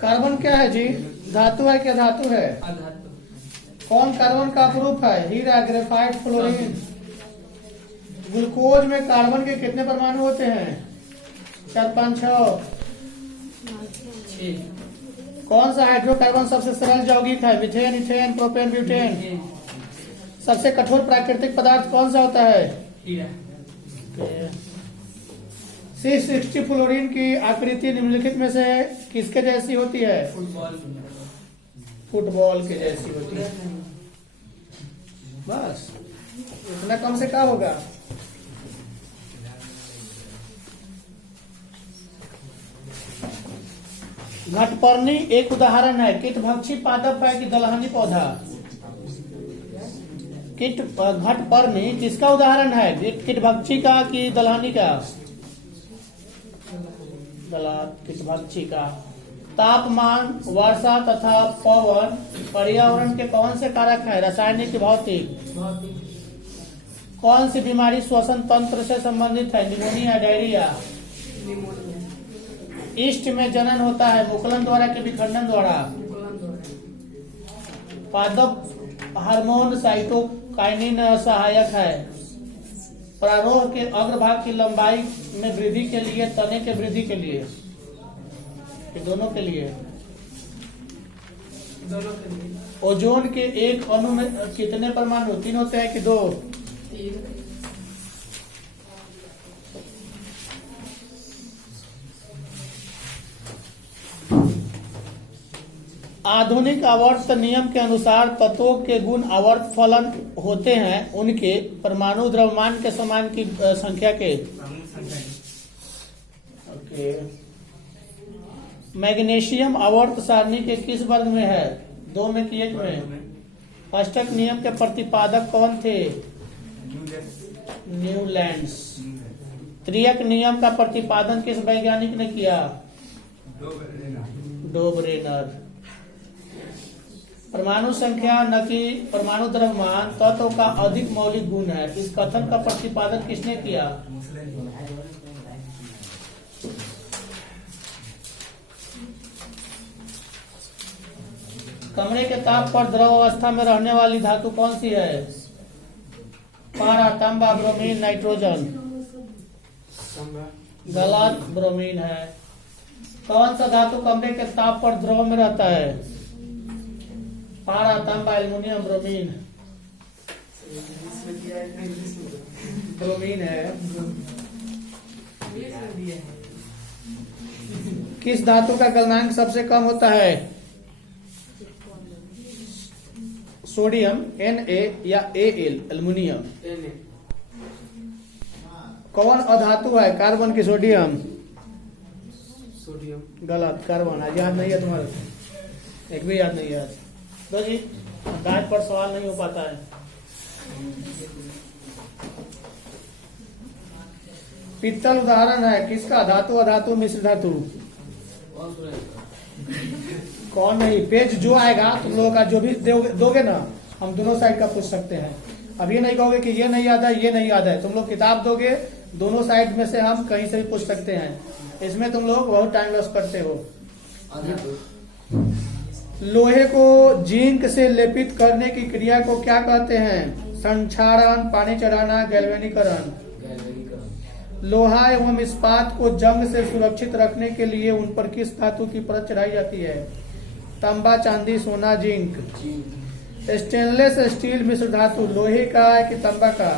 Carbon क्या है जी? धातु है क्या धातु है? कौन कार्बन का अपरूप है? हीरा, ग्रेफाइट, फ्लोरीन। ग्लूकोज में कार्बन के कितने परमाणु होते हैं? 4, 5, 6। कौन सा हाइड्रोकार्बन सबसे सरल यौगिक है? Methane, ethane, propane, butane. सबसे कठोर प्राकृतिक पदार्थ कौन सा होता है? C60 फ्लोरीन की आकृति निम्नलिखित में से किसके जैसी होती है? फुटबॉल के जैसी होती है। बस इतना कम से क्या होगा? घटपर्णी एक उदाहरण है। कीटभक्षी पादप है कि दलहनी पौधा? घटपर्णी किसका उदाहरण है? कीटभक्षी का कि दलहनी का? कीटभक्षी का। तापमान, वर्षा तथा पवन पर्यावरण के कौन से कारक है? रासायनिक, भौतिक? कौन सी बीमारी श्वसन तंत्र से संबंधित है? Pneumonia, diarrhoea? ईस्ट में जनन होता है मुकुलन द्वारा के विखंडन द्वारा? पादप हार्मोन साइटोकाइनिन सहायक है। प्रारोह के अग्रभाग की लंबाई में वृद्धि के लिए, तने के वृद्धि के लिए, दोनों के लिए? ओजोन के एक अणु में कितने परमाणु? 3 होते हैं कि 2? आधुनिक आवर्त नियम के अनुसार तत्वों के गुण आवर्त फलन होते हैं उनके परमाणु द्रव्यमान के समान की संख्या के। ओके। मैग्नीशियम आवर्त सारणी के किस वर्ग में है? 2 में कि 1 में? अष्टक नियम के प्रतिपादक कौन थे? न्यूलैंड्स। त्रियक नियम का प्रतिपादन किस वैज्ञानिक ने किया? डोबरेनर। परमाणु संख्या न कि परमाणु द्रव्यमान तत्व का अधिक मौलिक गुण है, इस कथन का प्रतिपादन किसने किया? कमरे के ताप पर द्रव अवस्था में रहने वाली धातु कौन सी है? पारा, तांबा, ब्रोमीन, नाइट्रोजन? गलत, ब्रोमीन है। कौन सा धातु कमरे के ताप पर द्रव में रहता है? पारा, तांबा, एल्युमिनियम, ब्रोमीन? ब्रोमीन है। किस धातु का गलनांक सबसे कम होता है? सोडियम, Na या Al? एल्युमिनियम? कौन अधातु है? कार्बन की सोडियम? गलत, कार्बन है। याद नहीं है तुम्हारे? एक भी याद नहीं है। तो जी दांत पर सवाल नहीं हो पाता है। पित्तल उदाहरण है किसका? धातु, अधातु, मिश्र धातु? कौन नहीं? पेज जो आएगा तुम लोगों का जो भी दोगे ना, हम दोनों साइड का पूछ सकते हैं। अब ये नहीं कहोगे कि ये नहीं याद है, ये नहीं याद है। तुम लोग किताब दोगे, दोनों साइड में से हम कहीं से भी पूछ सकते हैं। इसमें तुम लोग बहुत टाइम लॉस करते हो। लोहे को जिंक से लेपित करने की क्रिया को क्या कहते हैं? संक्षारण, पानी चढ़ाना, गैल्वेनीकरण? लोहा एवं इस्पात को जंग से सुरक्षित रखने के लिए उन पर किस धातु की परत चढ़ाई जाती है? तांबा, चांदी, सोना, जिंक? स्टेनलेस स्टील मिश्र धातु लोहे का है कि तांबा का?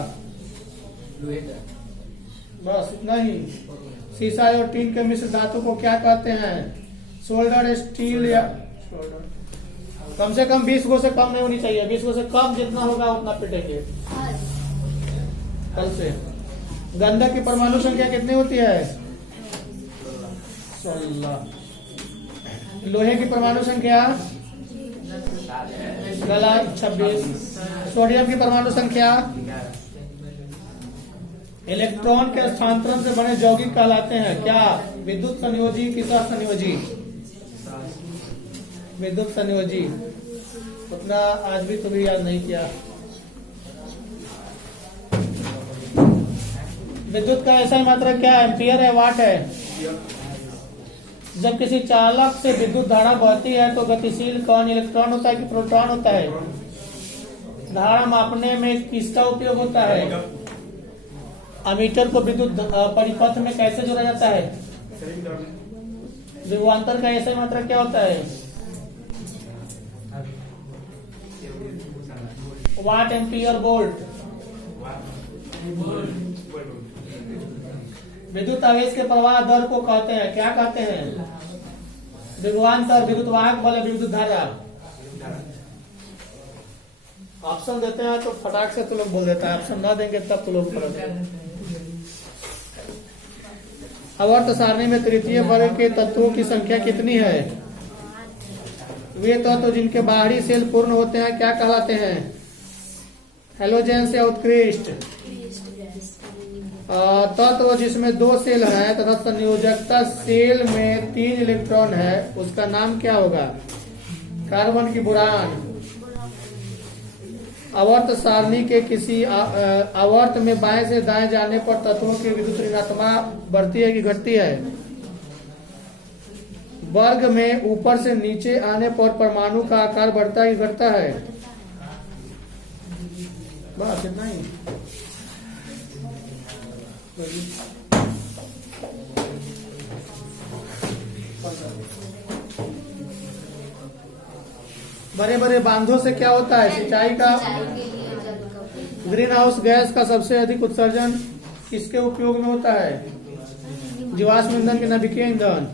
लोहे का। बस इतना ही। सीसा और टीन के मिश्र धातु को क्या कहते हैं? सोल्डर, स्टील या सोल्डर? कम से कम 20 गो से कम नहीं होनी चाहिए। 20 गो से कम जितना होगा उतना पिटेंगे कल से। गंधक की परमाणु संख्या कितनी होती है? 16। लोहे की परमाणु संख्या? गलत, 26। सोडियम की परमाणु संख्या? इलेक्ट्रॉन के स्थानांतरण से बने यौगिक कहलाते हैं क्या? विद्युत संयोजी कि सहसंयोजी? विद्युत संयोजी। उतना आज भी तुम्हें याद नहीं किया। विद्युत का ऐसा मात्रा क्या है? एम्पियर है, वाट है? जब किसी चालक से विद्युत धारा बहती है तो गतिशील कण इलेक्ट्रॉन होता है कि प्रोटॉन होता है? धारा मापने में किसका उपयोग होता है? अमीटर को विद्युत परिपथ में कैसे जोड़ा जाता है? विभवांतर का ऐसा मात्रा क्या होता है? वाट, एम्पियर, वोल्ट। विद्युत आवेश के प्रवाह दर को कहते हैं, क्या कहते हैं? विभवांतर, विद्युत वाहक बल, विद्युत धारा। ऑप्शन देते हैं तो फटाक से तो लोग बोल देता है, ऑप्शन ना देंगे तब तो लोग पढ़ते। आवर्त सारणी में तृतीय वर्ग के तत्वों की संख्या कितनी है? वे तत्व जिनके बाहरी सेल पूर्ण होते हैं क्या कहलाते हैं? हेलोजेंस या उत्कृष्ट? तत्व जिसमें 2 सेल है तथा संयोजकता सेल में 3 इलेक्ट्रॉन है उसका नाम क्या होगा? कार्बन की बोरान। आवर्त सारणी के किसी आवर्त में बाएं से दाएं जाने पर तत्वों की विद्युत ऋणात्मक बढ़ती है कि घटती है? वर्ग में ऊपर से नीचे आने पर परमाणु का आकार बढ़ता है कि घटता है? बस इतना ही। बड़े बड़े बांधों से क्या होता है? सिंचाई का। ग्रीन हाउस गैस का सबसे अधिक उत्सर्जन किसके उपयोग में होता है? जीवाश्म ईंधन के नवीकरणीय ईंधन।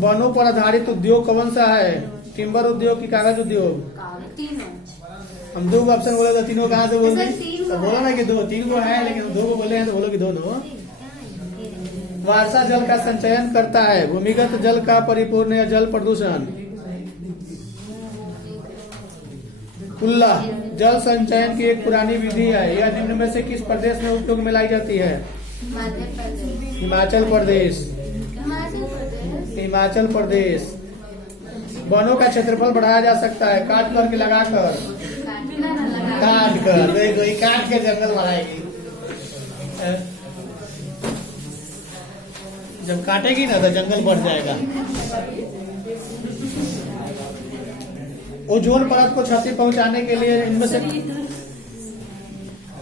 वनों पर आधारित उद्योग कौन सा है? टिम्बर उद्योग की कागज उद्योग? हम 2 ऑप्शन बोले तो तीनों कहाँ से बोल रहे? तो बोलो ना कि 2-3 को है लेकिन 2 को बोले हैं तो बोलो कि दोनों। वर्षा जल का संचयन करता है, भूमिगत जल का परिपूर्ण या जल प्रदूषण? कुल्ला जल संचयन की एक पुरानी विधि है, यह निम्न में से किस प्रदेश में उपयोग में लाई जाती है? हिमाचल प्रदेश। हिमाचल प्रदेश। वनों का क्षेत्रफल बढ़ाया जा सकता है काट कर के लगा कर? काट कर। देखो ये काट के जंगल बढ़ाएगी, जब काटेगी ना तो जंगल बढ़ जाएगा। ओजोन परत को क्षति पहुंचाने के लिए इनमें से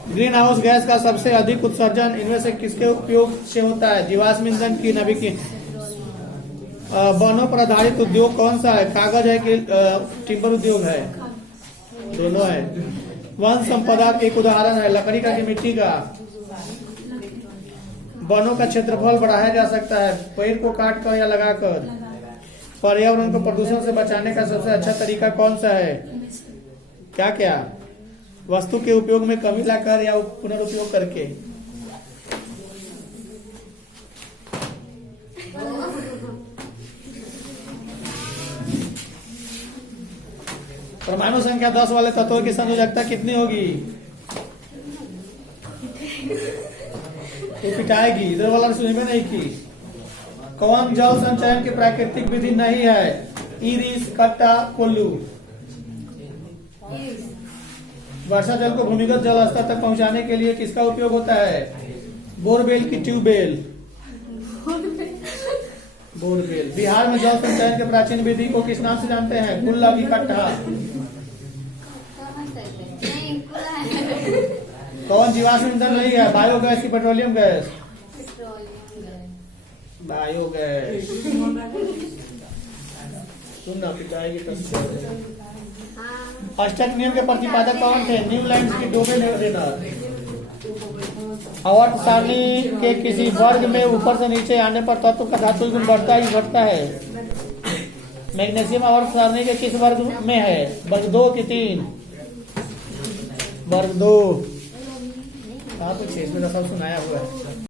ग्रीन हाउस गैस का सबसे अधिक उत्सर्जन इनमें से किसके उपयोग से होता है? जीवाश्म ईंधन की नवीकरणीय? वनों पर आधारित उद्योग कौन सा है? कागज है कि टिम्बर उद्योग है? दोनों है। वन संपदा एक उदाहरण है लकड़ी का कि मिट्टी का? वनों का क्षेत्रफल बढ़ाया जा सकता है पेड़ को काट कर या लगाकर? पर्यावरण को प्रदूषण से बचाने का सबसे अच्छा तरीका कौन सा है? क्या क्या? वस्तु के उपयोग में कमी लाकर या पुनर्उपयोग करके? परमाणु संख्या 10 वाले तत्वों की संयोजकता कितनी होगी? पिटाएगी, इधर वाला सुनी में नहीं की। कौन जल संचयन की प्राकृतिक विधि नहीं है? इरिस, कट्टा, कोल्लू? वर्षा जल को भूमिगत जल स्तर तक पहुंचाने के लिए किसका उपयोग होता है? बोरवेल की ट्यूबवेल? बोरवेल। बिहार में जल संचयन के प्राचीन विधि को किस नाम से जानते हैं? कुल्ला की कट्टा? कौन जीवाश्म ईंधन नहीं है? बायोगैस की पेट्रोलियम गैस? बायोगैस। तुम ना पिटाएगी अष्टक नियम के प्रतिपादक कौन थे? न्यूलैंड की डोबे रेनर। आवर्त सारणी के किसी वर्ग में ऊपर से नीचे आने पर तत्व का धातु गुण बढ़ता ही घटता है? मैग्नीशियम आवर्त सारणी के किस वर्ग में है? वर्ग 2 की 3? वर्ग 2। इसमें तो सब सुनाया हुआ है।